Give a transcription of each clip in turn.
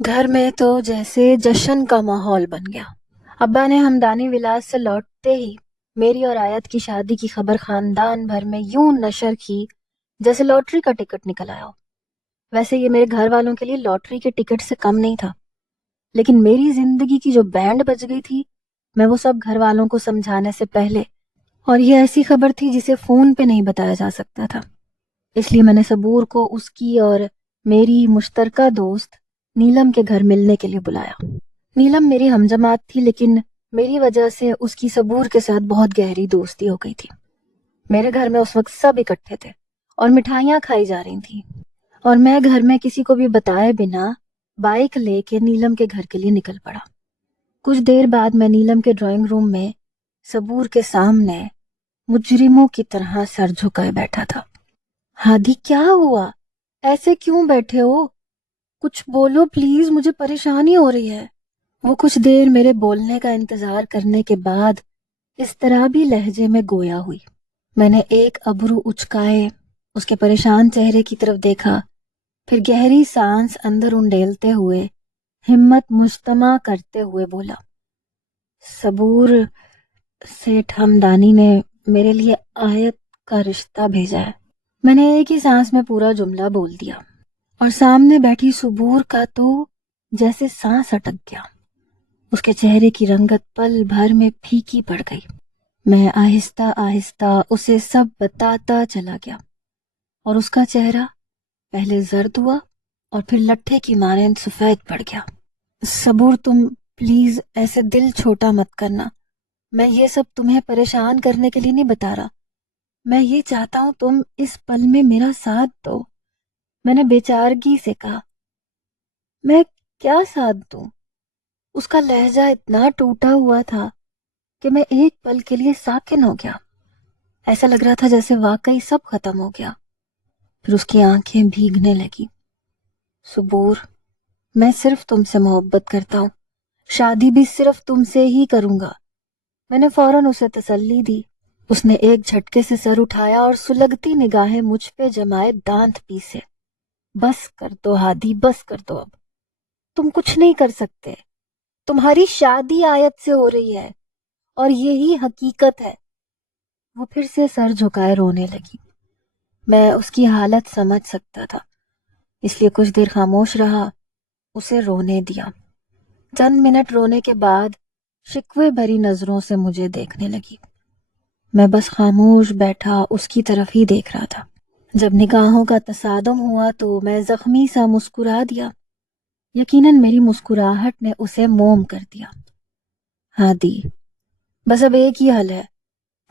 گھر میں تو جیسے جشن کا ماحول بن گیا۔ ابا نے ہمدانی ولاس سے لوٹتے ہی میری اور آیت کی شادی کی خبر خاندان بھر میں یوں نشر کی جیسے لاٹری کا ٹکٹ نکل آیا ہو۔ ویسے یہ میرے گھر والوں کے لیے لاٹری کے ٹکٹ سے کم نہیں تھا، لیکن میری زندگی کی جو بینڈ بج گئی تھی، میں وہ سب گھر والوں کو سمجھانے سے پہلے، اور یہ ایسی خبر تھی جسے فون پہ نہیں بتایا جا سکتا تھا، اس لیے میں نے صبور کو اس کی اور میری مشترکہ دوست نیلم کے گھر ملنے کے لیے بلایا۔ نیلم میری ہمجماعت تھی، لیکن میری وجہ سے اس کی صبور کے ساتھ بہت گہری دوستی ہو گئی تھی۔ میرے گھر میں اس وقت سب اکٹھے تھے اور مٹھائیاں کھائی جا رہی تھیں، اور میں گھر میں کسی کو بھی بتائے بنا بائک لے کے نیلم کے گھر کے لیے نکل پڑا۔ کچھ دیر بعد میں نیلم کے ڈرائنگ روم میں صبور کے سامنے مجرموں کی طرح سر جھکائے بیٹھا تھا۔ ہادی، کیا ہوا؟ ایسے کیوں بیٹھے ہو؟ کچھ بولو پلیز، مجھے پریشانی ہو رہی ہے۔ وہ کچھ دیر میرے بولنے کا انتظار کرنے کے بعد اس طرح بھی لہجے میں گویا ہوئی۔ میں نے ایک ابرو اچکائے اس کے پریشان چہرے کی طرف دیکھا، پھر گہری سانس اندر انڈیلتے ہوئے ہمت مجتمع کرتے ہوئے بولا، صبور، سیٹھ ہمدانی نے میرے لیے آیت کا رشتہ بھیجا ہے۔ میں نے ایک ہی سانس میں پورا جملہ بول دیا، اور سامنے بیٹھی صبور کا تو جیسے سانس اٹک گیا۔ اس کے چہرے کی رنگت پل بھر میں پھیکی پڑ گئی۔ میں آہستہ آہستہ اسے سب بتاتا چلا گیا، اور اس کا چہرہ پہلے زرد ہوا اور پھر لٹھے کی مانند سفید پڑ گیا۔ صبور، تم پلیز ایسے دل چھوٹا مت کرنا۔ میں یہ سب تمہیں پریشان کرنے کے لیے نہیں بتا رہا، میں یہ چاہتا ہوں تم اس پل میں میرا ساتھ دو۔ میں نے بے چارگی سے کہا۔ میں کیا ساتھ دوں؟ اس کا لہجہ اتنا ٹوٹا ہوا تھا کہ میں ایک پل کے لیے ساکن ہو گیا۔ ایسا لگ رہا تھا جیسے واقعی سب ختم ہو گیا۔ پھر اس کی آنکھیں بھیگنے لگی۔ صبور، میں صرف تم سے محبت کرتا ہوں، شادی بھی صرف تم سے ہی کروں گا۔ میں نے فوراً اسے تسلی دی۔ اس نے ایک جھٹکے سے سر اٹھایا اور سلگتی نگاہیں مجھ پہ جمائے دانت پیسے۔ بس کر دو ہادی، بس کر دو اب، تم کچھ نہیں کر سکتے۔ تمہاری شادی آیت سے ہو رہی ہے، اور یہی حقیقت ہے۔ وہ پھر سے سر جھکائے رونے لگی۔ میں اس کی حالت سمجھ سکتا تھا، اس لیے کچھ دیر خاموش رہا، اسے رونے دیا۔ چند منٹ رونے کے بعد شکوے بھری نظروں سے مجھے دیکھنے لگی۔ میں بس خاموش بیٹھا اس کی طرف ہی دیکھ رہا تھا۔ جب نگاہوں کا تصادم ہوا تو میں زخمی سا مسکرا دیا۔ یقیناً میری مسکراہٹ نے اسے موم کر دیا۔ ہادی، بس اب ایک ہی حل ہے،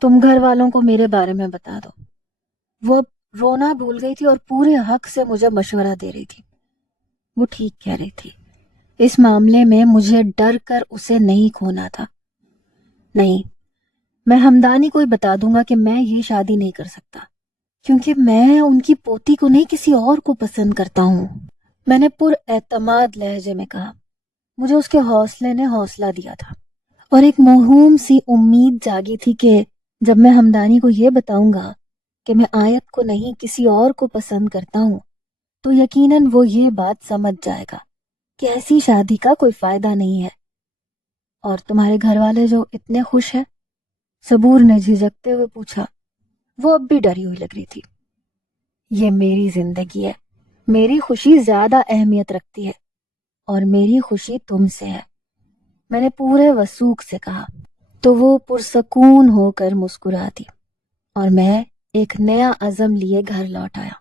تم گھر والوں کو میرے بارے میں بتا دو۔ وہ اب رونا بھول گئی تھی اور پورے حق سے مجھے مشورہ دے رہی تھی۔ وہ ٹھیک کہہ رہی تھی، اس معاملے میں مجھے ڈر کر اسے نہیں کھونا تھا۔ نہیں، میں ہمدانی کو ہی بتا دوں گا کہ میں یہ شادی نہیں کر سکتا، کیونکہ میں ان کی پوتی کو نہیں کسی اور کو پسند کرتا ہوں، میں نے پر اعتماد لہجے میں کہا۔ مجھے اس کے حوصلے نے حوصلہ دیا تھا، اور ایک موہوم سی امید جاگی تھی کہ جب میں ہمدانی کو یہ بتاؤں گا کہ میں آیت کو نہیں کسی اور کو پسند کرتا ہوں، تو یقیناً وہ یہ بات سمجھ جائے گا کہ ایسی شادی کا کوئی فائدہ نہیں ہے۔ اور تمہارے گھر والے جو اتنے خوش ہیں؟ صبور نے جھجکتے ہوئے پوچھا۔ وہ اب بھی ڈری ہوئی لگ رہی تھی۔ یہ میری زندگی ہے، میری خوشی زیادہ اہمیت رکھتی ہے، اور میری خوشی تم سے ہے، میں نے پورے وثوق سے کہا۔ تو وہ پرسکون ہو کر مسکرا دی، اور میں ایک نیا عزم لیے گھر لوٹ آیا۔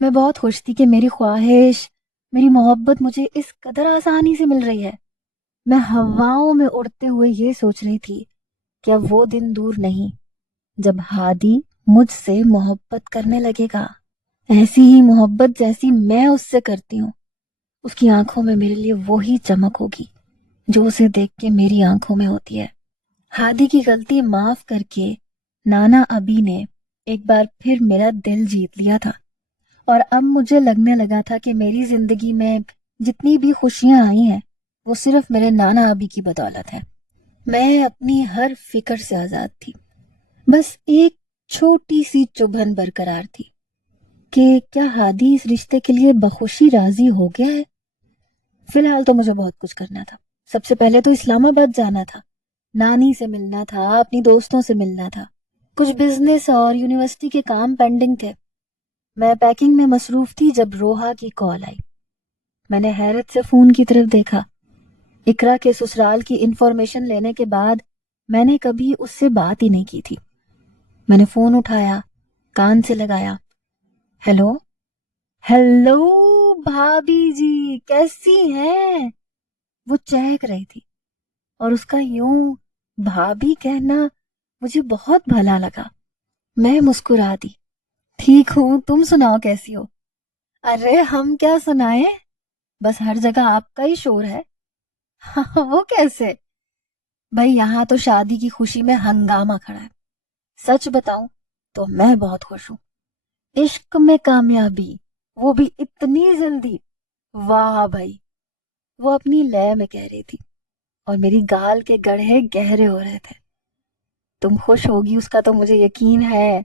میں بہت خوش تھی کہ میری خواہش، میری محبت مجھے اس قدر آسانی سے مل رہی ہے۔ میں ہواؤں میں اڑتے ہوئے یہ سوچ رہی تھی کہ اب وہ دن دور نہیں جب ہادی مجھ سے محبت کرنے لگے گا، ایسی ہی محبت جیسی میں اس سے کرتی ہوں۔ اس کی آنکھوں میں میرے لیے وہی چمک ہوگی جو اسے دیکھ کے میری آنکھوں میں ہوتی ہے۔ ہادی کی غلطی معاف کر کے نانا ابی نے ایک بار پھر میرا دل جیت لیا تھا، اور اب مجھے لگنے لگا تھا کہ میری زندگی میں جتنی بھی خوشیاں آئی ہیں وہ صرف میرے نانا ابی کی بدولت ہے۔ میں اپنی ہر فکر سے آزاد تھی، بس ایک چھوٹی سی چبھن برقرار تھی۔ کہ کیا ہادی اس رشتے کے لیے بخوشی راضی ہو گیا ہے؟ فی الحال تو مجھے بہت کچھ کرنا تھا. سب سے پہلے تو اسلام آباد جانا تھا، نانی سے ملنا تھا، اپنی دوستوں سے ملنا تھا. کچھ بزنس اور یونیورسٹی کے کام پینڈنگ تھے. میں پیکنگ میں مصروف تھی جب روحا کی کال آئی. میں نے حیرت سے فون کی طرف دیکھا. اقرا کے سسرال کی انفارمیشن لینے کے بعد میں نے کبھی اس سے بات ہی نہیں کی تھی. میں نے فون اٹھایا، کان سے لگایا. ہیلو ہیلو بھابھی جی، کیسی ہیں؟ وہ چہک رہی تھی اور اس کا یوں بھابھی کہنا مجھے بہت بھلا لگا. میں مسکرا دی. ٹھیک ہوں، تم سناؤ کیسی ہو؟ ارے ہم کیا سنائیں، بس ہر جگہ آپ کا ہی شور ہے. وہ کیسے؟ بھائی یہاں تو شادی کی خوشی میں ہنگامہ کھڑا ہے. سچ بتاؤں تو میں بہت خوش ہوں. عشق میں کامیابی، وہ بھی اتنی جلدی. واہ بھائی، وہ اپنی لے میں کہہ رہی تھی اور میری گال کے گڑھے گہرے ہو رہے تھے. تم خوش ہوگی اس کا تو مجھے یقین ہے.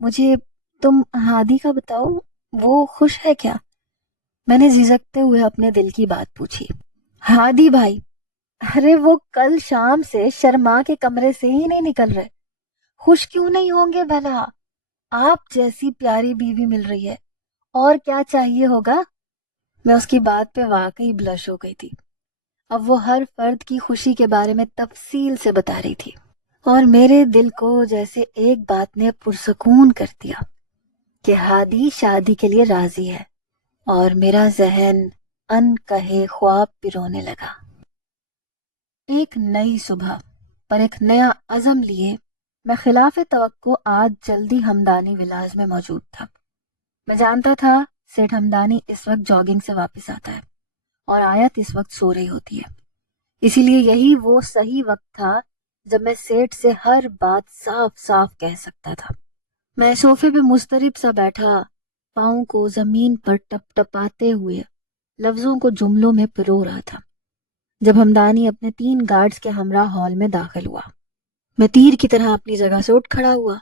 مجھے تم ہادی کا بتاؤ، وہ خوش ہے کیا؟ میں نے جھجکتے ہوئے اپنے دل کی بات پوچھی. ہادی بھائی، ارے وہ کل شام سے شرما کے کمرے سے ہی نہیں نکل رہے. خوش کیوں نہیں ہوں گے بھلا؟ آپ جیسی پیاری بیوی مل رہی ہے، اور کیا چاہیے ہوگا؟ میں اس کی بات پہ واقعی بلش ہو گئی تھی. اب وہ ہر فرد کی خوشی کے بارے میں تفصیل سے بتا رہی تھی اور میرے دل کو جیسے ایک بات نے پرسکون کر دیا کہ ہادی شادی کے لیے راضی ہے. اور میرا ذہن ان کہے خواب پرونے لگا. ایک نئی صبح پر ایک نیا عزم لیے میں خلاف توقع آج جلدی ہمدانی ولاز میں موجود تھا. میں جانتا تھا سیٹھ ہمدانی اس وقت جاگنگ سے واپس آتا ہے اور آیت اس وقت سو رہی ہوتی ہے. اسی لیے یہی وہ صحیح وقت تھا جب میں سیٹھ سے ہر بات صاف صاف کہہ سکتا تھا. میں صوفے پہ مضطرب سا بیٹھا، پاؤں کو زمین پر ٹپ ٹپاتے ہوئے لفظوں کو جملوں میں پرو رہا تھا جب ہمدانی اپنے 3 گارڈز کے ہمراہ ہال میں داخل ہوا. میں تیر کی طرح اپنی جگہ سے اٹھ کھڑا ہوا.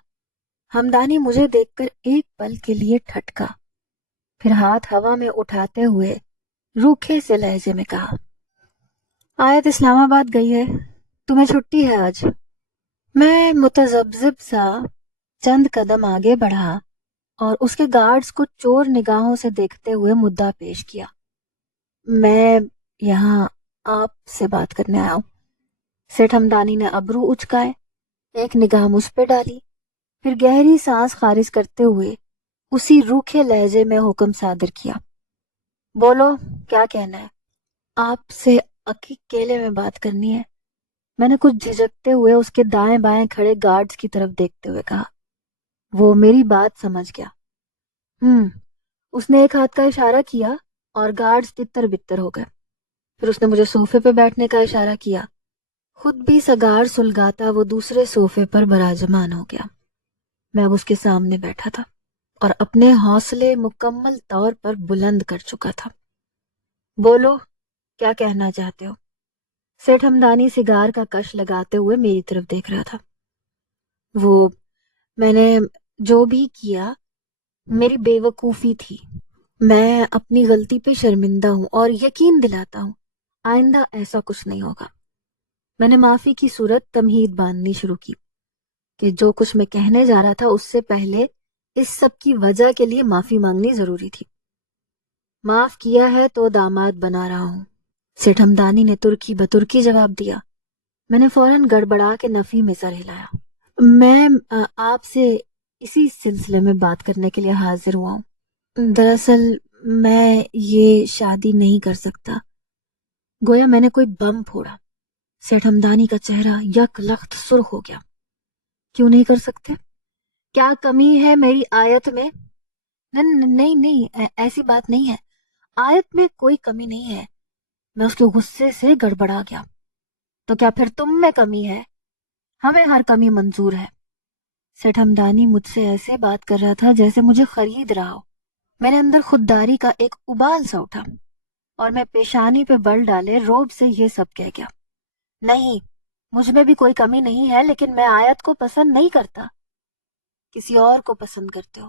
ہمدانی مجھے دیکھ کر ایک پل کے لیے ٹھٹکا، پھر ہاتھ ہوا میں اٹھاتے ہوئے روکھے سے لہجے میں کہا، آیت اسلام آباد گئی ہے، تمہیں چھٹی ہے آج. میں متذبذب سا چند قدم آگے بڑھا اور اس کے گارڈز کو چور نگاہوں سے دیکھتے ہوئے مدعا پیش کیا. میں یہاں آپ سے بات کرنے آیا ہوں. سیٹھ ہمدانی نے ابرو اچکائے، ایک نگاہ مجھ پہ ڈالی، پھر گہری سانس خارج کرتے ہوئے اسی روکھے لہجے میں حکم صادر کیا، بولو کیا کہنا ہے؟ آپ سے اکیلے میں بات کرنی ہے. میں نے کچھ جھجکتے ہوئے اس کے دائیں بائیں کھڑے گارڈز کی طرف دیکھتے ہوئے کہا. وہ میری بات سمجھ گیا. اس نے ایک ہاتھ کا اشارہ کیا اور گارڈز تتر بتر ہو گئے. پھر اس نے مجھے صوفے پہ بیٹھنے کا اشارہ کیا. خود بھی سگار سلگاتا وہ دوسرے صوفے پر براجمان ہو گیا. میں اب اس کے سامنے بیٹھا تھا اور اپنے حوصلے مکمل طور پر بلند کر چکا تھا. بولو کیا کہنا چاہتے ہو؟ سیٹھ ہمدانی سگار کا کش لگاتے ہوئے میری طرف دیکھ رہا تھا. وہ میں نے جو بھی کیا میری بے وقوفی تھی. میں اپنی غلطی پہ شرمندہ ہوں اور یقین دلاتا ہوں آئندہ ایسا کچھ نہیں ہوگا. میں نے معافی کی صورت تمہید باندھنی شروع کی کہ جو کچھ میں کہنے جا رہا تھا اس سے پہلے اس سب کی وجہ کے لیے معافی مانگنی ضروری تھی. معاف کیا ہے تو داماد بنا رہا ہوں، سیٹھ ہمدانی نے ترکی بترکی جواب دیا. میں نے فوراً گڑبڑا کے نفی میں سر ہلایا. میں آپ سے اسی سلسلے میں بات کرنے کے لیے حاضر ہوا ہوں. دراصل میں یہ شادی نہیں کر سکتا. گویا میں نے کوئی بم پھوڑا. سیٹھ ہمدانی کا چہرہ یک لخت سرخ ہو گیا. کیوں نہیں کر سکتے؟ کیا کمی ہے میری آیت میں؟ نہیں ایسی بات نہیں ہے. آیت میں کوئی کمی نہیں ہے. میں اس کے غصے سے گڑبڑا گیا. تو کیا پھر تم میں کمی ہے؟ ہمیں ہر کمی منظور ہے. سیٹھ ہمدانی مجھ سے ایسے بات کر رہا تھا جیسے مجھے خرید رہا ہو. میرے اندر خودداری کا ایک ابال سا اٹھا اور میں پیشانی پہ بل ڈالے روب سے یہ سب کہہ گیا، نہیں مجھ میں بھی کوئی کمی نہیں ہے، لیکن میں آیت کو پسند نہیں کرتا. کسی اور کو پسند کرتے ہو.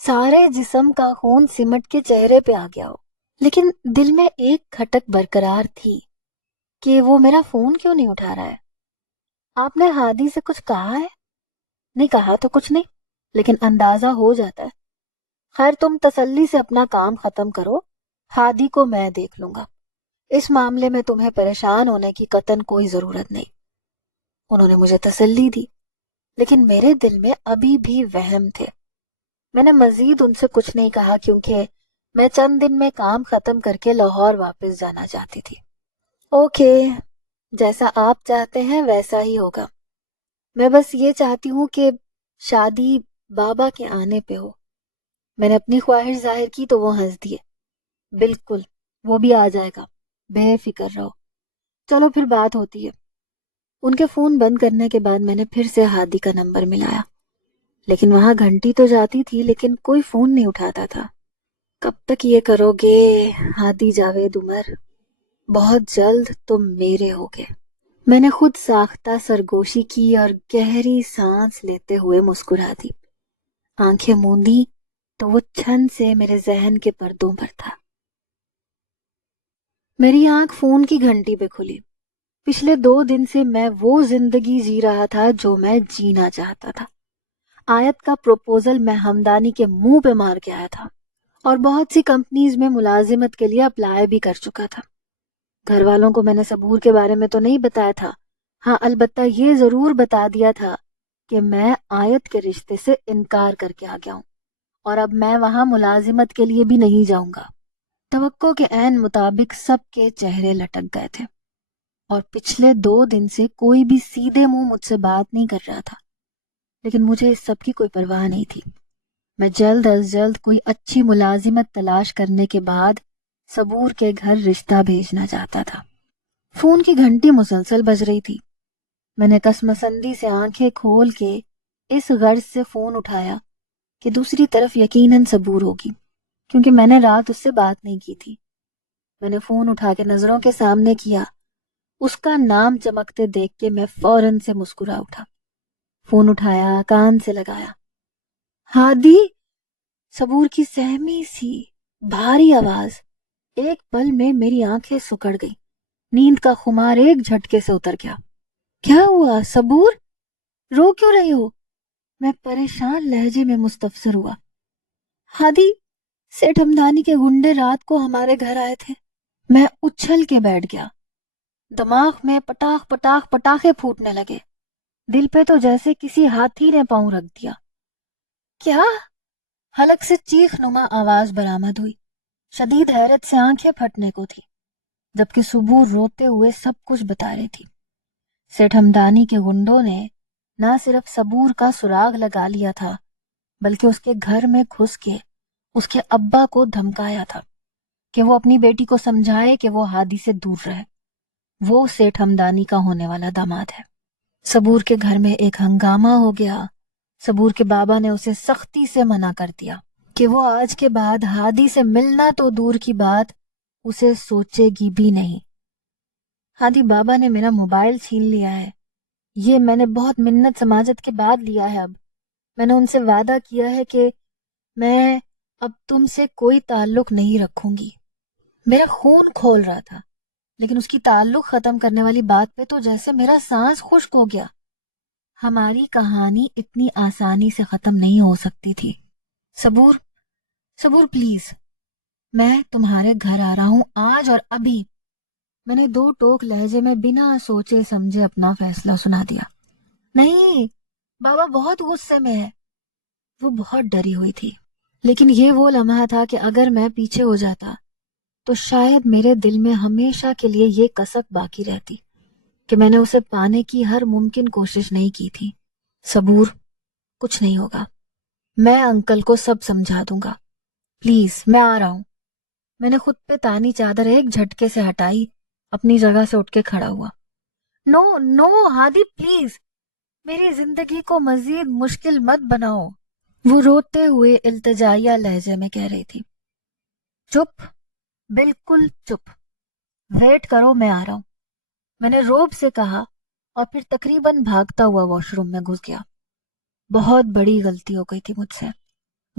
سارے جسم کا خون سمٹ کے چہرے پہ آ گیا ہو، لیکن دل میں ایک کھٹک برقرار تھی کہ وہ میرا فون کیوں نہیں اٹھا رہا ہے۔ آپ نے ہادی سے کچھ کہا ہے؟ نہیں کہا تو کچھ نہیں، لیکن اندازہ ہو جاتا ہے۔ خیر تم تسلی سے اپنا کام ختم کرو، ہادی کو میں دیکھ لوں گا۔ اس معاملے میں تمہیں پریشان ہونے کی قطعاً کوئی ضرورت نہیں۔ انہوں نے مجھے تسلی دی، لیکن میرے دل میں ابھی بھی وہم تھے۔ میں نے مزید ان سے کچھ نہیں کہا کیونکہ میں چند دن میں کام ختم کر کے لاہور واپس جانا چاہتی تھی۔ اوکے، جیسا آپ چاہتے ہیں ویسا ہی ہوگا۔ میں بس یہ چاہتی ہوں کہ شادی بابا کے آنے پہ ہو۔ میں نے اپنی خواہش ظاہر کی تو وہ ہنس دیے۔ بالکل، وہ بھی آ جائے گا، بے فکر رہو۔ چلو پھر بات ہوتی ہے۔ ان کے فون بند کرنے کے بعد میں نے پھر سے ہادی کا نمبر ملایا، لیکن وہاں گھنٹی تو جاتی تھی لیکن کوئی فون نہیں اٹھاتا تھا۔ کب تک یہ کرو گے ہادی جاوید عمر؟ بہت جلد تم میرے ہوگے۔ میں نے خود ساختہ سرگوشی کی اور گہری سانس لیتے ہوئے مسکرا دی۔ آنکھیں موندی تو وہ چھن سے میرے ذہن کے پردوں پر تھا۔ میری آنکھ فون کی گھنٹی پہ کھلی۔ پچھلے 2 دن سے میں وہ زندگی جی رہا تھا جو میں جینا چاہتا تھا۔ آیت کا پروپوزل میں ہمدانی کے منہ پہ مار کے آیا تھا اور بہت سی کمپنیز میں ملازمت کے لیے اپلائی بھی کر چکا تھا۔ گھر والوں کو میں نے صبور کے بارے میں تو نہیں بتایا تھا، ہاں البتہ یہ ضرور بتا دیا تھا کہ میں آیت کے رشتے سے انکار کر کے آ گیا ہوں اور اب میں وہاں ملازمت کے لیے بھی نہیں جاؤں گا۔ توقع کے عین مطابق سب کے چہرے لٹک گئے تھے اور پچھلے 2 دن سے کوئی بھی سیدھے منہ مجھ سے بات نہیں کر رہا تھا، لیکن مجھے اس سب کی کوئی پرواہ نہیں تھی۔ میں جلد از جلد کوئی اچھی ملازمت تلاش کرنے کے بعد صبور کے گھر رشتہ بھیجنا چاہتا تھا۔ فون کی گھنٹی مسلسل بج رہی تھی۔ میں نے قسمسندی سے آنکھیں کھول کے اس غرض سے فون اٹھایا کہ دوسری طرف یقیناً صبور ہوگی، کیونکہ میں نے رات اس سے بات نہیں کی تھی۔ میں نے فون اٹھا کے نظروں کے سامنے کیا۔ اس کا نام چمکتے دیکھ کے میں فوراً سے مسکرا اٹھا۔ فون اٹھایا، کان سے لگایا۔ ہادی، صبور کی سہمی سی بھاری آواز۔ ایک پل میں میری آنکھیں سکڑ گئی، نیند کا خمار ایک جھٹکے سے اتر گیا۔ کیا ہوا صبور؟ رو کیوں رہی ہو؟ میں پریشان لہجے میں مستفسر ہوا۔ ہادی، سیٹھ ہمدانی کے گنڈے رات کو ہمارے گھر آئے تھے۔ میں اچھل کے بیٹھ گیا۔ دماغ میں پٹاخ پٹاخ پٹاخے پھوٹنے لگے۔ دل پہ تو جیسے کسی ہاتھی نے پاؤں رکھ دیا۔ کیا؟ حلق سے چیخ نما آواز برآمد ہوئی۔ شدید حیرت سے آنکھیں پھٹنے کو تھی، جبکہ صبور روتے ہوئے سب کچھ بتا رہی تھی۔ سیٹھ ہمدانی کے گنڈوں نے نہ صرف صبور کا سراغ لگا لیا تھا بلکہ اس کے گھر میں گھس کے اس کے ابا کو دھمکایا تھا کہ وہ اپنی بیٹی کو سمجھائے کہ وہ ہادی سے دور رہے۔ وہ سیٹھ ہمدانی کا ہونے والا داماد ہے۔ صبور کے گھر میں ایک ہنگامہ ہو گیا۔ صبور کے بابا نے اسے سختی سے منع کر دیا کہ وہ آج کے بعد ہادی سے ملنا تو دور کی بات اسے سوچے گی بھی نہیں۔ ہادی بابا نے میرا موبائل چھین لیا ہے۔ یہ میں نے بہت منت سماجت کے بعد لیا ہے۔ اب میں نے ان سے وعدہ کیا ہے کہ میں اب تم سے کوئی تعلق نہیں رکھوں گی۔ میرا خون کھول رہا تھا، لیکن اس کی تعلق ختم کرنے والی بات پہ تو جیسے میرا سانس خشک ہو گیا۔ ہماری کہانی اتنی آسانی سے ختم نہیں ہو سکتی تھی۔ صبور پلیز، میں تمہارے گھر آ رہا ہوں آج اور ابھی۔ میں نے 2 ٹوک لہجے میں بنا سوچے سمجھے اپنا فیصلہ سنا دیا۔ نہیں، بابا بہت غصے میں ہے۔ وہ بہت ڈری ہوئی تھی، لیکن یہ وہ لمحہ تھا کہ اگر میں پیچھے ہو جاتا تو شاید میرے دل میں ہمیشہ کے لیے یہ کسک باقی رہتی کہ میں نے اسے پانے کی ہر ممکن کوشش نہیں کی تھی۔ صبور، کچھ نہیں ہوگا، میں انکل کو سب سمجھا دوں گا، پلیز میں آ رہا ہوں۔ میں نے خود پہ تانی چادر ایک جھٹکے سے ہٹائی، اپنی جگہ سے اٹھ کے کھڑا ہوا۔ نو نو ہادی پلیز، میری زندگی کو مزید مشکل مت بناؤ، وہ روتے ہوئے التجائیہ لہجے میں کہہ رہی تھی۔ چپ، بالکل چپ، ویٹ کرو میں آ رہا ہوں، میں نے روب سے کہا اور پھر تقریباً بھاگتا ہوا واش روم میں گھس گیا۔ بہت بڑی غلطی ہو گئی تھی مجھ سے۔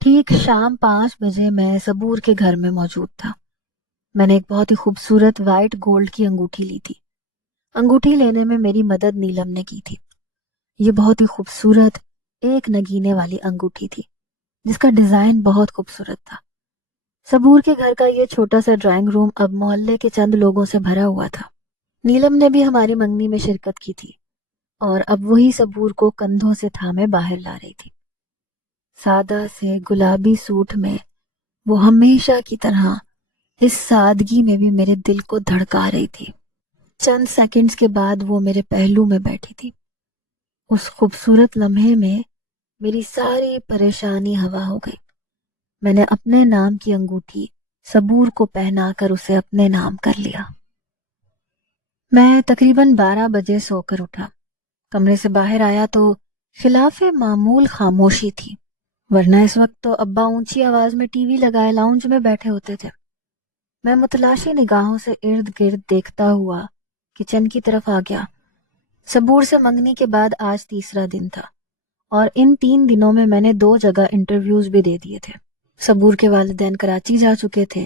ٹھیک شام 5 بجے میں صبور کے گھر میں موجود تھا۔ میں نے ایک بہت ہی خوبصورت وائٹ گولڈ کی انگوٹھی لی تھی۔ انگوٹھی لینے میں میری مدد نیلم نے کی تھی۔ یہ بہت ہی خوبصورت ایک نگینے والی انگوٹھی تھی جس کا ڈیزائن بہت خوبصورت تھا۔ صبور کے گھر کا یہ چھوٹا سا ڈرائنگ روم اب محلے کے چند لوگوں سے بھرا ہوا تھا۔ نیلم نے بھی ہماری منگنی میں شرکت کی تھی اور اب وہی صبور کو کندھوں سے تھامے باہر لا رہی تھی۔ سادہ سے گلابی سوٹ میں وہ ہمیشہ کی طرح اس سادگی میں بھی میرے دل کو دھڑکا رہی تھی۔ چند سیکنڈز کے بعد وہ میرے پہلو میں بیٹھی تھی۔ اس خوبصورت لمحے میں میری ساری پریشانی ہوا ہو گئی۔ میں نے اپنے نام کی انگوٹھی صبور کو پہنا کر اسے اپنے نام کر لیا۔ میں تقریباً 12 بجے سو کر اٹھا۔ کمرے سے باہر آیا تو خلاف معمول خاموشی تھی، ورنہ اس وقت تو ابا اونچی آواز میں ٹی وی لگائے لاؤنج میں بیٹھے ہوتے تھے۔ میں متلاشی نگاہوں سے ارد گرد دیکھتا ہوا کچن کی طرف آ گیا۔ صبور سے منگنی کے بعد آج تیسرا دن تھا اور ان 3 دنوں میں میں نے 2 جگہ انٹرویوز بھی دے دیے تھے۔ صبور کے والدین کراچی جا چکے تھے۔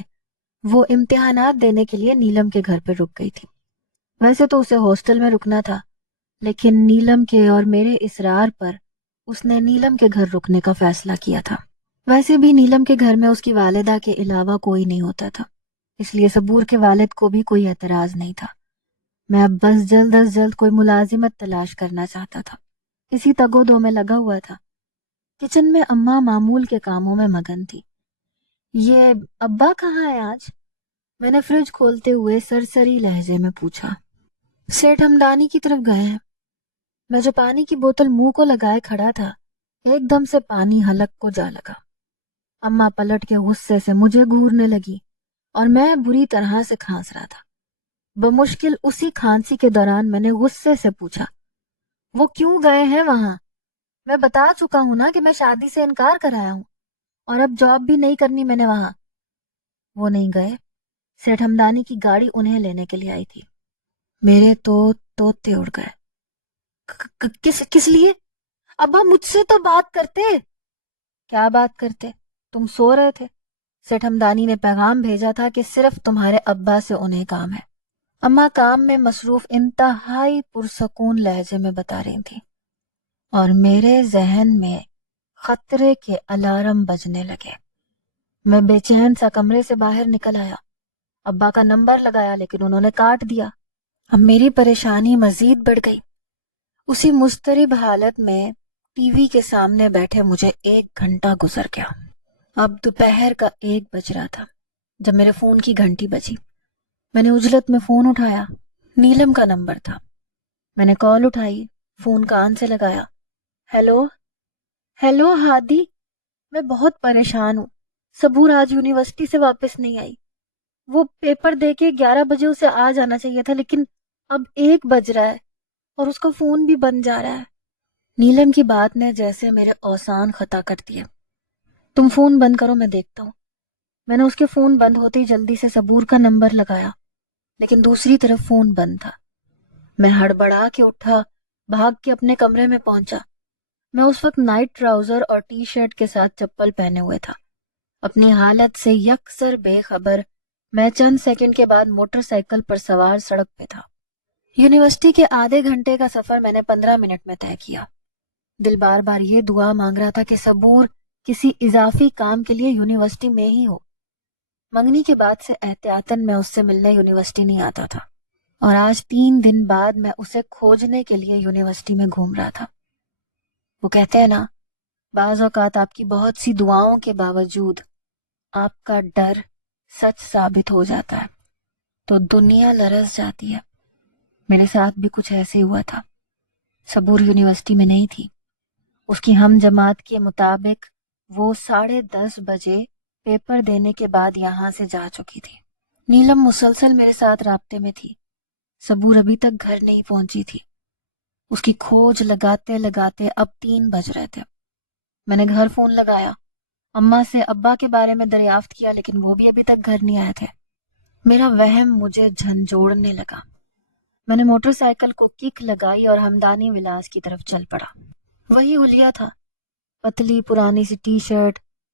وہ امتحانات دینے کے لیے نیلم کے گھر پر رک گئی تھی۔ ویسے تو اسے ہاسٹل میں رکنا تھا، لیکن نیلم کے اور میرے اصرار پر اس نے نیلم کے گھر رکنے کا فیصلہ کیا تھا۔ ویسے بھی نیلم کے گھر میں اس کی والدہ کے علاوہ کوئی نہیں ہوتا تھا، اس لیے صبور کے والد کو بھی کوئی اعتراض نہیں تھا۔ میں اب بس جلد از جلد کوئی ملازمت تلاش کرنا چاہتا تھا، اسی تگ و دو میں لگا ہوا تھا۔ کچن میں اماں معمول کے کاموں میں مگن تھی۔ یہ ابا کہاں ہے آج؟ میں نے فریج کھولتے ہوئے سرسری لہجے میں پوچھا۔ سیٹھ ہمدانی کی طرف گئے ہیں۔ میں جو پانی کی بوتل منہ کو لگائے کھڑا تھا، ایک دم سے پانی حلق کو جا لگا۔ اماں پلٹ کے غصے سے مجھے گھورنے لگی اور میں بری طرح سے کھانس رہا تھا۔ بمشکل اسی کھانسی کے دوران میں نے غصے سے پوچھا، وہ کیوں گئے ہیں وہاں؟ میں بتا چکا ہوں نا کہ میں شادی سے انکار کرایا ہوں اور اب جاب بھی نہیں کرنی میں نے وہاں۔ وہ نہیں گئے، سیٹھ ہمدانی کی گاڑی انہیں لینے کے لیے آئی تھی۔ میرے تو طوطے اڑ گئے۔ کس لیے؟ ابا مجھ سے تو بات کرتے۔ کیا بات کرتے؟ تم سو رہے تھے۔ سیٹھ ہمدانی نے پیغام بھیجا تھا کہ صرف تمہارے ابا سے انہیں کام ہے۔ اماں کام میں مصروف انتہائی پرسکون لہجے میں بتا رہی تھی اور میرے ذہن میں خطرے کے الارم بجنے لگے۔ میں بے چین سا کمرے سے باہر نکل آیا۔ ابا کا نمبر لگایا لیکن انہوں نے کاٹ دیا۔ اب میری پریشانی مزید بڑھ گئی۔ اسی مضطرب حالت میں ٹی وی کے سامنے بیٹھے مجھے 1 گھنٹہ گزر گیا۔ اب دوپہر کا 1 بج رہا تھا جب میرے فون کی گھنٹی بجی۔ میں نے عجلت میں فون اٹھایا۔ نیلم کا نمبر تھا۔ میں نے کال اٹھائی، فون کان سے لگایا۔ ہیلو ہیلو ہادی، میں بہت پریشان ہوں۔ صبور آج یونیورسٹی سے واپس نہیں آئی۔ وہ پیپر دے کے 11 بجے اسے آ جانا چاہیے تھا، لیکن اب 1 بج رہا ہے اور اس کا فون بھی بند جا رہا ہے۔ نیلم کی بات نے جیسے میرے اوسان خطا کر دیے۔ تم فون بند کرو، میں دیکھتا ہوں۔ میں نے اس کے فون بند ہوتے ہی جلدی سے صبور کا نمبر لگایا، لیکن دوسری طرف فون بند تھا۔ میں ہڑبڑا کے اٹھا، بھاگ کے اپنے کمرے میں پہنچا۔ میں اس وقت نائٹ ٹراؤزر اور ٹی شرٹ کے ساتھ چپل پہنے ہوئے تھا۔ اپنی حالت سے یکسر بے خبر میں چند سیکنڈ کے بعد موٹر سائیکل پر سوار سڑک پہ تھا۔ یونیورسٹی کے آدھے گھنٹے کا سفر میں نے 15 منٹ میں طے کیا۔ دل بار بار یہ دعا مانگ رہا تھا کہ صبور کسی اضافی کام کے لیے یونیورسٹی میں ہی ہو۔ منگنی کے بعد سے احتیاطاً میں اس سے ملنے یونیورسٹی نہیں آتا تھا اور آج 3 دن بعد میں اسے کھوجنے کے لیے یونیورسٹی میں گھوم رہا تھا۔ وہ کہتے ہیں نا، بعض اوقات آپ کی بہت سی دعاؤں کے باوجود آپ کا ڈر سچ ثابت ہو جاتا ہے تو دنیا لرز جاتی ہے۔ میرے ساتھ بھی کچھ ایسے ہی ہوا تھا۔ صبور یونیورسٹی میں نہیں تھی۔ اس کی ہم جماعت کے مطابق وہ 10:30 بجے پیپر دینے کے بعد یہاں سے جا چکی تھی۔ نیلم مسلسل میرے ساتھ رابطے میں تھی۔ صبور ابھی تک گھر نہیں پہنچی تھی۔ اس کی کھوج لگاتے لگاتے اب 3 بج رہے تھے۔ میں نے گھر فون لگایا، اماں سے ابا کے بارے میں دریافت کیا، لیکن وہ بھی ابھی تک گھر نہیں آئے تھے۔ میرا وہم مجھے جھنجھوڑنے لگا۔ میں نے موٹر سائیکل کو کک لگائی اور ہمدانی ولاس کی طرف چل پڑا۔ وہی حلیہ تھا، پتلی پرانی سی ٹی شرٹ،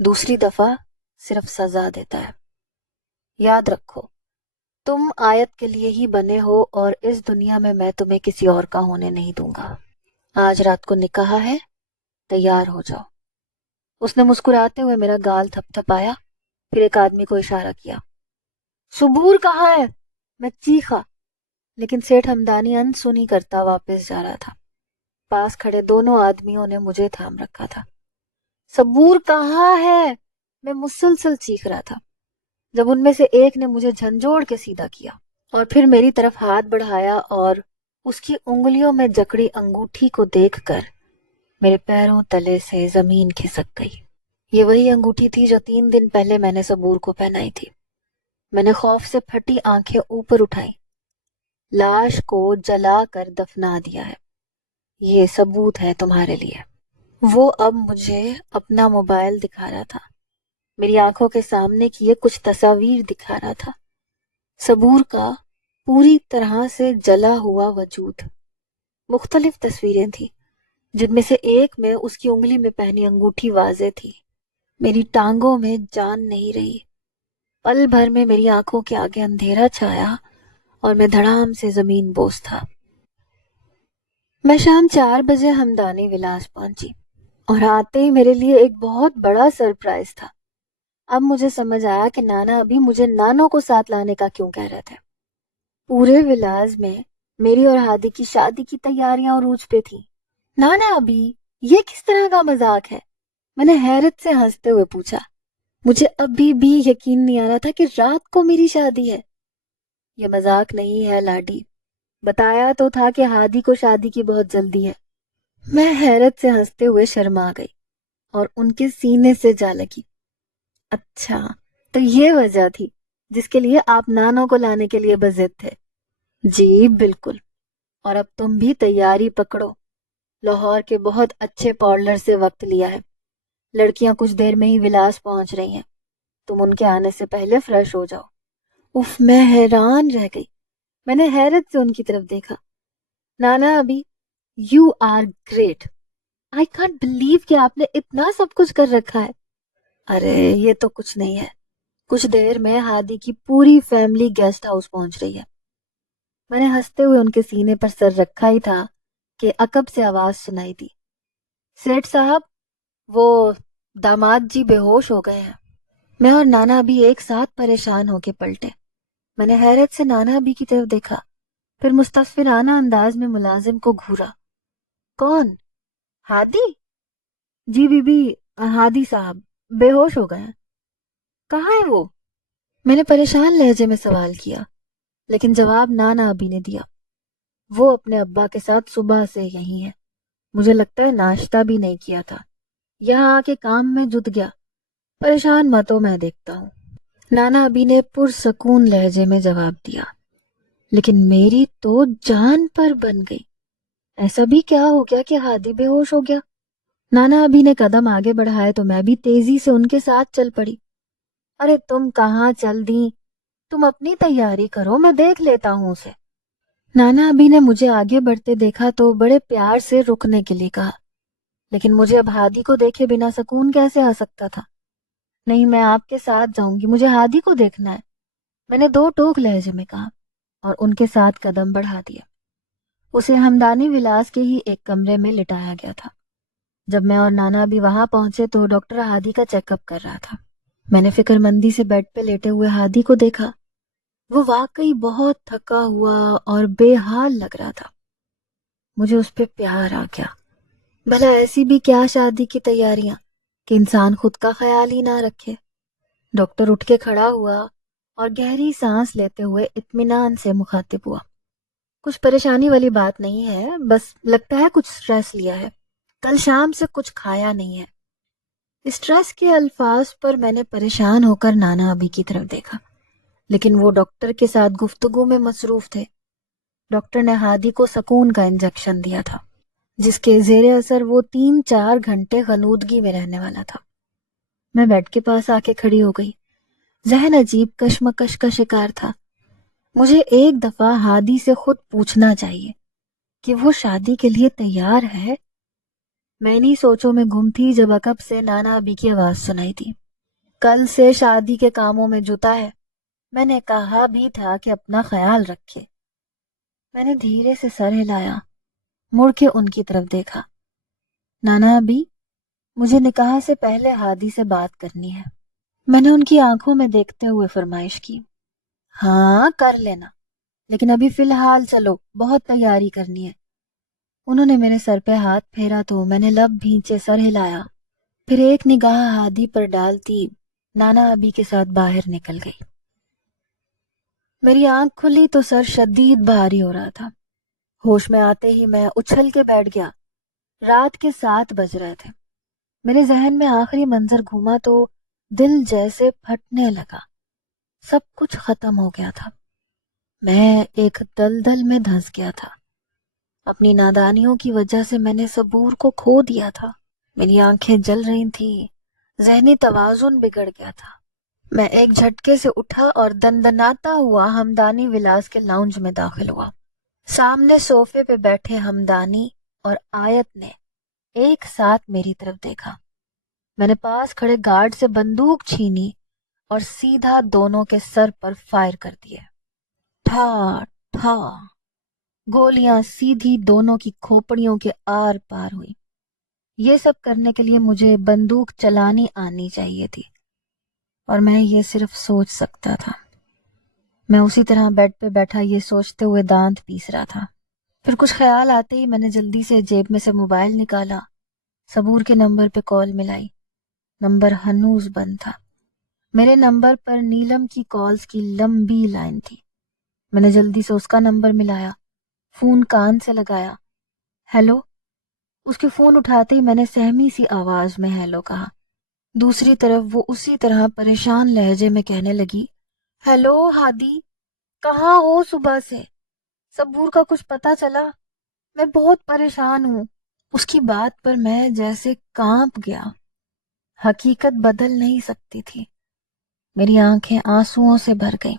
دوسری دفعہ صرف سزا دیتا ہے۔ یاد رکھو، تم آیت کے لیے ہی بنے ہو اور اس دنیا میں تمہیں کسی اور کا ہونے نہیں دوں گا۔ آج رات کو نکاح ہے، تیار ہو جاؤ۔ اس نے مسکراتے ہوئے میرا گال تھپ تھپایا، پھر ایک آدمی کو اشارہ کیا۔ صبور کہاں ہے؟ میں چیخا، لیکن سیٹھ ہمدانی انسنی کرتا واپس جا رہا تھا۔ پاس کھڑے دونوں آدمیوں نے مجھے تھام رکھا تھا۔ صبور کہاں ہے؟ میں مسلسل چیخ رہا تھا، جب ان میں سے ایک نے مجھے جھنجھوڑ کے سیدھا کیا اور پھر میری طرف ہاتھ بڑھایا اور اس کی انگلیوں میں جکڑی انگوٹھی کو دیکھ کر میرے پیروں تلے سے زمین کھسک گئی۔ یہ وہی انگوٹھی تھی جو 3 دن پہلے میں نے صبور کو پہنائی تھی۔ میں نے خوف سے پھٹی آنکھیں اوپر اٹھائیں۔ لاش کو جلا کر دفنا دیا ہے، یہ ثبوت ہے تمہارے لیے۔ وہ اب مجھے اپنا موبائل دکھا رہا تھا، میری آنکھوں کے سامنے کیے کچھ تصاویر دکھا رہا تھا۔ صبور کا پوری طرح سے جلا ہوا وجود۔ مختلف تصویریں تھیں، جن میں سے ایک میں اس کی انگلی میں پہنی انگوٹھی واضح تھی۔ میری ٹانگوں میں جان نہیں رہی۔ پل بھر میں میری آنکھوں کے آگے اندھیرا چھایا اور میں دھڑام سے زمین بوس تھا۔ میں شام 4 بجے ہمدانی ولاس پہنچی اور آتے ہی میرے لیے ایک بہت بڑا سرپرائز تھا۔ اب مجھے سمجھ آیا کہ نانا ابھی مجھے نانو کو ساتھ لانے کا کیوں کہہ رہے تھے۔ پورے ولاس میں میری اور ہادی کی شادی کی تیاریاں عروج پہ تھیں۔ نانا ابھی یہ کس طرح کا مذاق ہے؟ میں نے حیرت سے ہنستے ہوئے پوچھا۔ مجھے ابھی بھی یقین نہیں آ رہا تھا کہ رات کو میری شادی ہے۔ یہ مذاق نہیں ہے لاڈی، بتایا تو تھا کہ ہادی کو شادی کی بہت جلدی ہے۔ میں حیرت سے ہنستے ہوئے شرما گئی اور ان کے سینے سے جا لگی۔ اچھا، تو یہ وجہ تھی جس کے لیے آپ نانو کو لانے کے لیے بضد تھے؟ جی بالکل، اور اب تم بھی تیاری پکڑو۔ لاہور کے بہت اچھے پارلر سے وقت لیا ہے، لڑکیاں کچھ دیر میں ہی ولاس پہنچ رہی ہیں، تم ان کے آنے سے پہلے فریش ہو جاؤ۔ اف، میں حیران رہ گئی۔ میں نے حیرت سے ان کی طرف دیکھا۔ نانا ابھی، you are great, I can't believe کہ آپ نے اتنا سب کچھ کر رکھا ہے۔ ارے یہ تو کچھ نہیں ہے، کچھ دیر میں ہادی کی پوری فیملی گیسٹ ہاؤس پہنچ رہی ہے۔ میں نے ہنستے ہوئے ان کے سینے پر سر رکھا ہی تھا کہ عقب سے آواز سنائی دی، سیٹھ صاحب، وہ داماد جی بے ہوش ہو گئے ہیں۔ میں اور نانا ابھی ایک ساتھ پریشان ہو کے پلٹے۔ میں نے حیرت سے نانا ابھی کی طرف دیکھا، پھر مستغفرانہ انداز میں ملازم کو گھورا۔ کون؟ ہادی؟ جی بی بی، ہادی صاحب بے ہوش ہو گئے ہیں۔ کہاں ہے وہ؟ میں نے پریشان لہجے میں سوال کیا، لیکن جواب نانا ابھی نے دیا۔ وہ اپنے ابا کے ساتھ صبح سے یہی ہے، مجھے لگتا ہے ناشتہ بھی نہیں کیا تھا، یہاں آ کے کام میں جت گیا۔ پریشان مت ہو، میں دیکھتا ہوں، نانا ابھی نے پرسکون لہجے میں جواب دیا۔ لیکن میری تو جان پر بن گئی۔ ایسا بھی کیا ہو گیا کہ ہادی بے ہوش ہو گیا؟ نانا ابھی نے قدم آگے بڑھائے تو میں بھی تیزی سے ان کے ساتھ چل پڑی۔ ارے تم کہاں چل دیں؟ تم اپنی تیاری کرو، میں دیکھ لیتا ہوں اسے۔ نانا ابھی نے مجھے آگے بڑھتے دیکھا تو بڑے پیار سے رکنے کے لیے کہا، لیکن مجھے اب ہادی کو دیکھے بنا سکون کیسے آ سکتا تھا؟ نہیں، میں آپ کے ساتھ جاؤں گی، مجھے ہادی کو دیکھنا ہے، میں نے 2 ٹوک لہجے میں کہا اور ان کے ساتھ قدم بڑھا دیا۔ اسے ہمدانی ولاس کے ہی ایک کمرے میں لٹایا گیا تھا۔ جب میں اور نانا بھی وہاں پہنچے تو ڈاکٹر ہادی کا چیک اپ کر رہا تھا۔ میں نے فکر مندی سے بیڈ پہ لیٹے ہوئے ہادی کو دیکھا۔ وہ واقعی بہت تھکا ہوا اور بے حال لگ رہا تھا۔ مجھے اس پہ پیار آ گیا۔ بھلا ایسی بھی کیا شادی کی تیاریاں کہ انسان خود کا خیال ہی نہ رکھے۔ ڈاکٹر اٹھ کے کھڑا ہوا اور گہری سانس لیتے ہوئے اطمینان سے مخاطب ہوا۔ کچھ پریشانی والی بات نہیں ہے، بس لگتا ہے کچھ سٹریس لیا ہے، کل شام سے کچھ کھایا نہیں ہے۔ اسٹریس کے الفاظ پر میں نے پریشان ہو کر نانا ابھی کی طرف دیکھا، لیکن وہ ڈاکٹر کے ساتھ گفتگو میں مصروف تھے۔ ڈاکٹر نے ہادی کو سکون کا انجیکشن دیا تھا، جس کے زیر اثر وہ 3-4 گھنٹے غنودگی میں رہنے والا تھا۔ میں بیڈ کے پاس آ کے کھڑی ہو گئی، ذہن عجیب کشمکش کا شکار تھا۔ مجھے ایک دفعہ ہادی سے خود پوچھنا چاہیے کہ وہ شادی کے لیے تیار ہے، میں انہی سوچوں میں گم تھی جب عقب سے نانا ابی کی آواز سنائی تھی۔ کل سے شادی کے کاموں میں جتا ہے، میں نے کہا بھی تھا کہ اپنا خیال رکھے۔ میں نے دھیرے سے سر ہلایا، مڑ کے ان کی طرف دیکھا۔ نانا ابی، مجھے نکاح سے پہلے ہادی سے بات کرنی ہے، میں نے ان کی آنکھوں میں دیکھتے ہوئے فرمائش کی۔ ہاں کر لینا، لیکن ابھی فی الحال چلو، بہت تیاری کرنی ہے۔ انہوں نے میرے سر پہ ہاتھ پھیرا تو میں نے لب بھینچے سر ہلایا، پھر ایک نگاہ ہادی پر ڈالتی نانا ابی کے ساتھ باہر نکل گئی۔ میری آنکھ کھلی تو سر شدید بھاری ہو رہا تھا۔ ہوش میں آتے ہی میں اچھل کے بیٹھ گیا۔ رات کے 7 بج رہے تھے۔ میرے ذہن میں آخری منظر گھوما تو دل جیسے پھٹنے لگا۔ سب کچھ ختم ہو گیا تھا۔ میں ایک دلدل میں دھنس گیا تھا۔ اپنی نادانیوں کی وجہ سے میں نے صبور کو کھو دیا تھا۔ میری آنکھیں جل رہی تھیں، ذہنی توازن بگڑ گیا تھا۔ میں ایک جھٹکے سے اٹھا اور دندناتا ہوا ہمدانی ولاس کے لاؤنج میں داخل ہوا۔ سامنے صوفے پہ بیٹھے ہمدانی اور آیت نے ایک ساتھ میری طرف دیکھا۔ میں نے پاس کھڑے گارڈ سے بندوق چھینی اور سیدھا دونوں کے سر پر فائر کر دیے۔ ٹھا ٹھا گولیاں سیدھی دونوں کی کھوپڑیوں کے آر پار ہوئی۔ یہ سب کرنے کے لیے مجھے بندوق چلانی آنی چاہیے تھی، اور میں یہ صرف سوچ سکتا تھا۔ میں اسی طرح بیڈ پہ بیٹھا یہ سوچتے ہوئے دانت پیس رہا تھا۔ پھر کچھ خیال آتے ہی میں نے جلدی سے جیب میں سے موبائل نکالا، صبور کے نمبر پہ کال ملائی۔ نمبر ہنوز بند تھا۔ میرے نمبر پر نیلم کی کالز کی لمبی لائن تھی۔ میں نے جلدی سے اس کا نمبر ملایا، فون کان سے لگایا۔ ہیلو۔ اس کے فون اٹھاتے ہی میں نے سہمی سی آواز میں ہیلو کہا۔ دوسری طرف وہ اسی طرح پریشان لہجے میں کہنے لگی، ہیلو ہادی، کہاں ہو صبح سے؟ صبور کا کچھ پتہ چلا؟ میں بہت پریشان ہوں۔ اس کی بات پر میں جیسے کانپ گیا۔ حقیقت بدل نہیں سکتی تھی۔ میری آنکھیں آنسوؤں سے بھر گئیں۔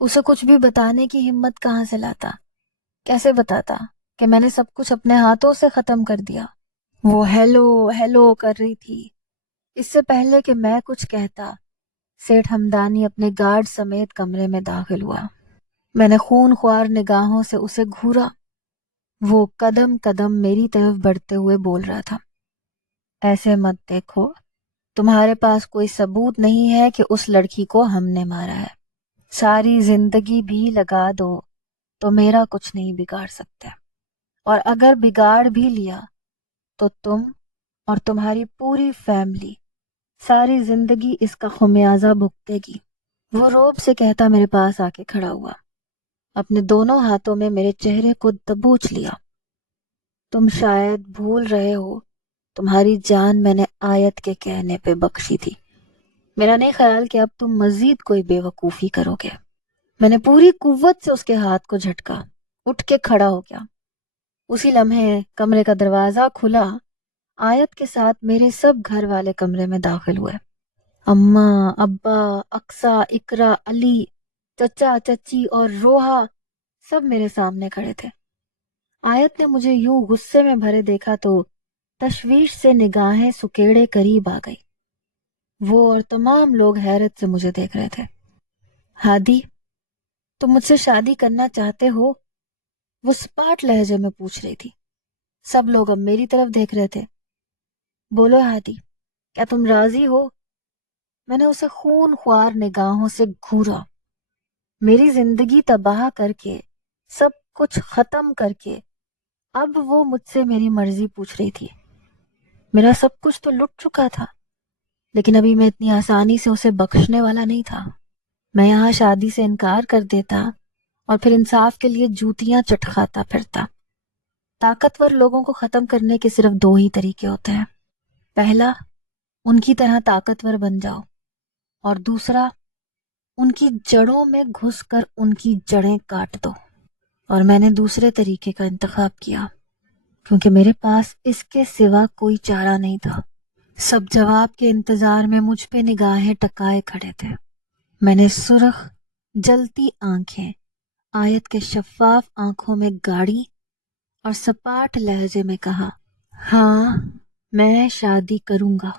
اسے کچھ بھی بتانے کی ہمت کہاں سے لاتا؟ کیسے بتاتا کہ میں نے سب کچھ اپنے ہاتھوں سے ختم کر دیا؟ وہ ہیلو ہیلو کر رہی تھی۔ اس سے پہلے کہ میں کچھ کہتا، سیٹھ ہمدانی اپنے گارڈ سمیت کمرے میں داخل ہوا۔ میں نے خون خوار نگاہوں سے اسے گھورا۔ وہ قدم قدم میری طرف بڑھتے ہوئے بول رہا تھا، ایسے مت دیکھو، تمہارے پاس کوئی ثبوت نہیں ہے کہ اس لڑکی کو ہم نے مارا ہے۔ ساری زندگی بھی لگا دو تو میرا کچھ نہیں بگاڑ سکتے، اور اگر بگاڑ بھی لیا تو تم اور تمہاری پوری فیملی ساری زندگی اس کا خمیازہ بھگتے گی۔ وہ روب سے کہتا میرے پاس آ کے کھڑا ہوا، اپنے دونوں ہاتھوں میں میرے چہرے کو دبوچ لیا۔ تم شاید بھول رہے ہو، تمہاری جان میں نے آیت کے کہنے پہ بخشی تھی۔ میرا نہیں خیال کہ اب تم مزید کوئی بے وقوفی کرو گے۔ میں نے پوری قوت سے اس کے ہاتھ کو جھٹکا، اٹھ کے کھڑا ہو گیا۔ اسی لمحے کمرے کا دروازہ کھلا۔ آیت کے ساتھ میرے سب گھر والے کمرے میں داخل ہوئے۔ اماں، ابا، اقصیٰ، اقرا، علی، چچا، چچی اور روحا سب میرے سامنے کھڑے تھے۔ آیت نے مجھے یوں غصے میں بھرے دیکھا تو تشویش سے نگاہیں سکیڑے قریب آ گئی۔ وہ اور تمام لوگ حیرت سے مجھے دیکھ رہے تھے۔ ہادی، تم مجھ سے شادی کرنا چاہتے ہو؟ وہ سپاٹ لہجے میں پوچھ رہی تھی۔ سب لوگ اب میری طرف دیکھ رہے تھے۔ بولو ہادی، کیا تم راضی ہو؟ میں نے اسے خون خوار نگاہوں سے گھورا۔ میری زندگی تباہ کر کے، سب کچھ ختم کر کے، اب وہ مجھ سے میری مرضی پوچھ رہی تھی۔ میرا سب کچھ تو لٹ چکا تھا، لیکن ابھی میں اتنی آسانی سے اسے بخشنے والا نہیں تھا۔ میں یہاں شادی سے انکار کر دیتا اور پھر انصاف کے لیے جوتیاں چٹکاتا پھرتا۔ طاقتور لوگوں کو ختم کرنے کے صرف 2 ہی طریقے ہوتے ہیں۔ پہلا، ان کی طرح طاقتور بن جاؤ، اور دوسرا، ان کی جڑوں میں گھس کر ان کی جڑیں کاٹ دو۔ اور میں نے دوسرے طریقے کا انتخاب کیا، کیونکہ میرے پاس اس کے سوا کوئی چارہ نہیں تھا۔ سب جواب کے انتظار میں مجھ پہ نگاہیں ٹکائے کھڑے تھے۔ میں نے سرخ جلتی آنکھیں آیت کے شفاف آنکھوں میں گاڑی اور سپاٹ لہجے میں کہا، ہاں، میں شادی کروں گا۔